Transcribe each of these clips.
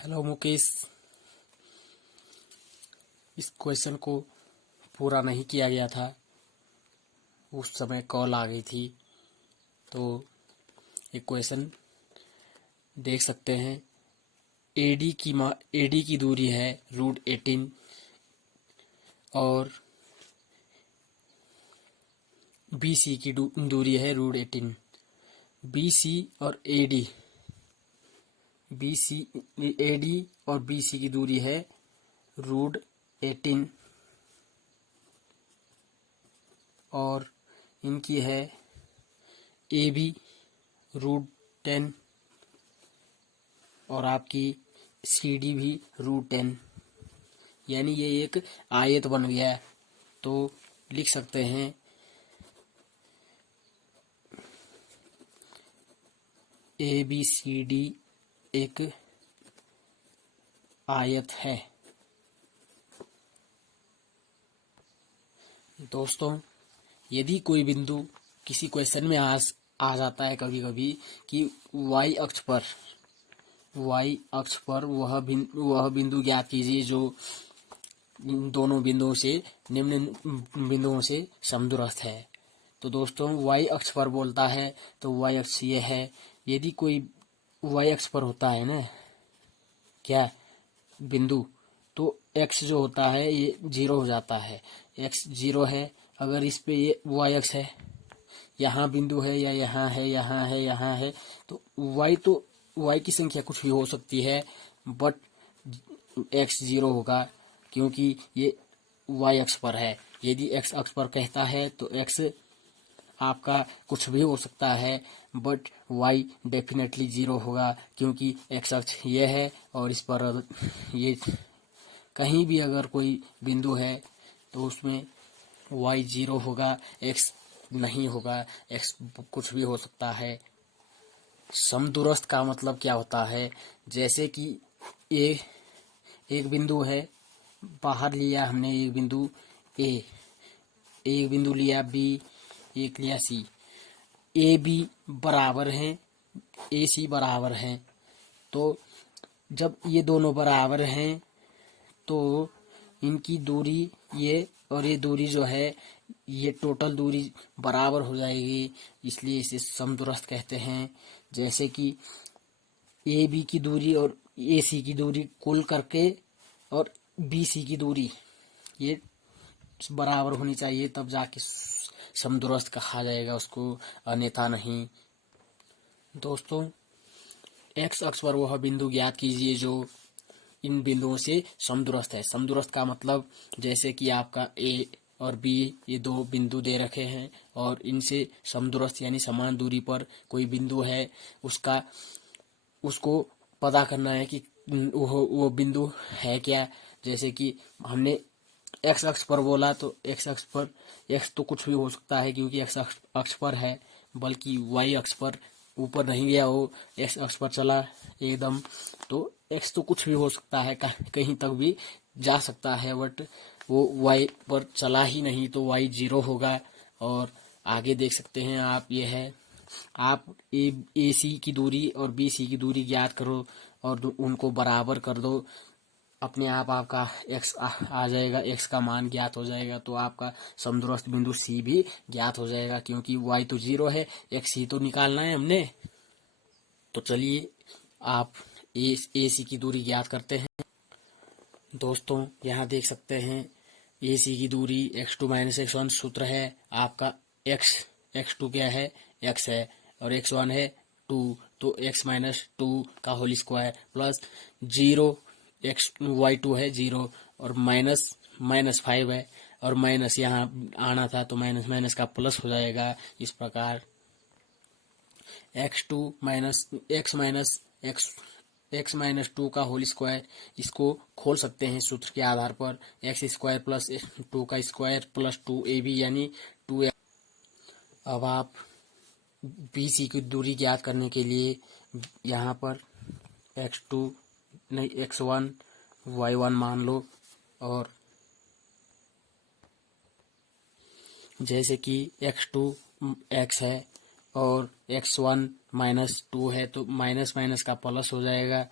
Hello Mukesh. इस question को पूरा नहीं किया गया था, उस समय कॉल आ गई थी। तो एक क्वेश्चन देख सकते हैं। एडी की दूरी है √18 और BC की दूरी है √18। BC और AD और BC की दूरी है √18 और इनकी है AB √10 और आपकी CD भी √10, यानी ये एक आयत बन गया है। तो लिख सकते हैं ABCD एक आयत है। दोस्तों, यदि कोई बिंदु किसी क्वेश्चन में आ जाता है कभी कभी कि y अक्ष पर वह बिंदु ज्ञात कीजिए जो इन दोनों बिंदुओं से निम्न बिंदुओं से समदूरस्थ है। तो दोस्तों, y अक्ष पर बोलता है तो y अक्ष ये है। यदि कोई y अक्ष पर होता है ना क्या बिंदु, तो x जो होता है ये 0 हो जाता है। x 0 है। अगर इस पे ये y अक्ष है, यहाँ बिंदु है या यहाँ है, यहाँ है, यहाँ है, तो y की संख्या कुछ भी हो सकती है, बट x 0 होगा क्योंकि ये y अक्ष पर है। यदि x अक्ष पर कहता है तो x आपका कुछ भी हो सकता है, बट y डेफिनेटली 0 होगा क्योंकि x अक्ष ये है और इस पर ये कहीं भी अगर कोई बिंदु है तो उसमें y 0 होगा, x नहीं होगा। x कुछ भी हो सकता है। समदूरस्थ का मतलब क्या होता है? जैसे कि एक बिंदु है, बाहर लिया हमने एक बिंदु A, एक बिंदु लिया B, एक लिया C। AB बराबर हैं, AC बराबर हैं। तो जब ये दोनों बराबर हैं तो इनकी दूरी ये और ये दूरी जो है ये टोटल दूरी बराबर हो जाएगी, इसलिए इसे समदूरस्थ कहते हैं। जैसे कि AB की दूरी और AC की दूरी कुल करके और BC की दूरी ये बराबर होनी चाहिए, तब जाके समदूरस्थ कहा जाएगा उसको, अन्यथा नहीं। दोस्तों, x अक्ष पर वह बिंदु ज्ञात कीजिए जो इन बिंदुओं से समदूरस्थ है। समदूरस्थ का मतलब जैसे कि आपका A और B ये दो बिंदु दे रखे हैं और इनसे समदूरस्थ यानी समान दूरी पर कोई बिंदु है, उसको पता करना है कि वो बिंदु है क्या। जैसे कि हमने x अक्ष पर बोला तो x अक्ष पर x तो कुछ भी हो सकता है क्योंकि x अक्ष पर है, बल्कि y अक्ष पर ऊपर नहीं गया हो, x अक्ष पर चला एकदम, तो x तो कुछ भी हो सकता है, कहीं तक भी जा सकता है, बट वो y पर चला ही नहीं तो y 0 होगा। और आगे देख सकते हैं आप, ये है आप AC की दूरी और BC की दूरी ज्ञात करो और उनको बराबर कर दो, अपने आप आपका x आ जाएगा, x का मान ज्ञात हो जाएगा। तो आपका समदूरस्थ बिंदु C भी ज्ञात हो जाएगा क्योंकि y तो 0 है, x ही तो निकालना है हमने। तो चलिए आप AC की दूरी ज्ञात करते हैं। दोस्तों, यहाँ देख सकते हैं AC की दूरी x2 - x1 सूत्र है आपका। x2 क्या है? x है और x1 है 2, तो x - 2 का होल स्क्वायर प्लस 0, y2 है 0 और -5 है और माइनस यहाँ आना था तो माइनस का प्लस हो जाएगा। इस प्रकार x2 x - 2 का होल स्क्वायर, इसको खोल सकते हैं सूत्र के आधार पर, x² प्लस 2 का स्क्वायर प्लस 2ab यानी 2। अब आप BC की दूरी ज्ञात करने के लिए यहाँ पर x1 y1 मान लो, और जैसे कि x2 x है और x1 -2 है तो माइनस का प्लस हो जाएगा।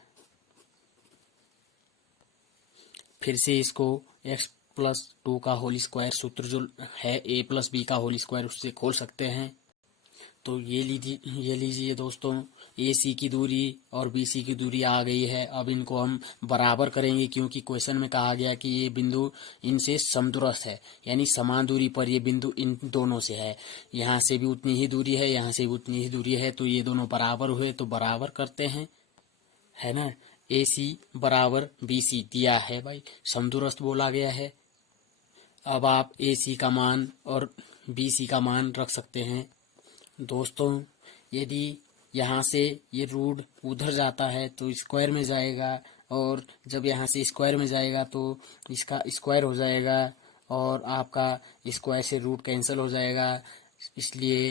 फिर से इसको x+2 का होल स्क्वायर सूत्र जो है a+b का होल स्क्वायर उससे खोल सकते हैं। तो ये लीजिए दोस्तों, ए सी की दूरी और बी सी की दूरी आ गई है। अब इनको हम बराबर करेंगे क्योंकि क्वेश्चन में कहा गया कि ये बिंदु इनसे समदूरस्थ है, यानी समान दूरी पर ये बिंदु इन दोनों से है। यहाँ से भी उतनी ही दूरी है, यहाँ से भी उतनी ही दूरी है, तो ये दोनों बराबर हुए, तो बराबर करते हैं, है ना। ए सी बराबर बी सी दिया है भाई, समदूरस्थ बोला गया है। अब आप ए सी का मान और बी सी का मान रख सकते हैं। दोस्तों यदि यहाँ से ये रूट उधर जाता है तो स्क्वायर में जाएगा, और जब यहाँ से स्क्वायर में जाएगा तो इसका स्क्वायर हो जाएगा, और आपका स्क्वायर से रूट कैंसिल हो जाएगा। इसलिए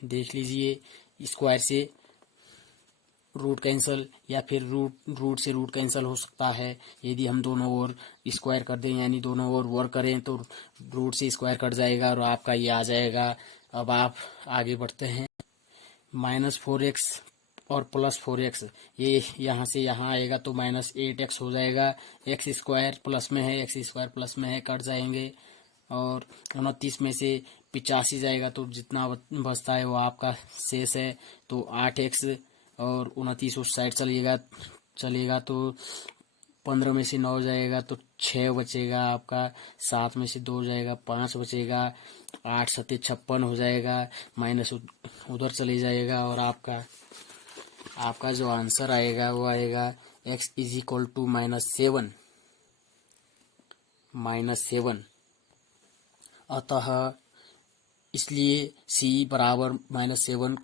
देख लीजिए, स्क्वायर से रूट कैंसिल या फिर रूट से रूट कैंसिल हो सकता है। यदि हम दोनों ओर स्क्वायर कर दें, यानी दोनों ओर वर्क करें, तो रूट से स्क्वायर कट जाएगा और आपका ये आ जाएगा। अब आप आगे बढ़ते हैं। -4x और +4x, ये यहाँ से यहाँ आएगा तो -8x हो जाएगा। एक्स स्क्वायर प्लस में है, कट जाएंगे, और 29 में से 85 जाएगा तो जितना बचता है वो आपका शेष है। तो 8x और 29 उस साइड चलेगा तो 15 में से 9 जाएगा तो 6 बचेगा आपका, 7 में से 2 जाएगा 5 बचेगा, 8 7 56 हो जाएगा, माइनस उधर चले जाएगा, और आपका जो आंसर आएगा वो आएगा x = -7। अतः इसलिए c बराबर -7,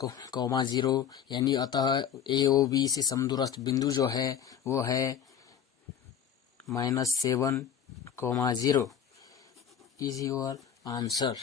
0, यानी अतः ए ओ बी से समदूरस्थ बिंदु जो है वो है -7, 0 इज योर आंसर।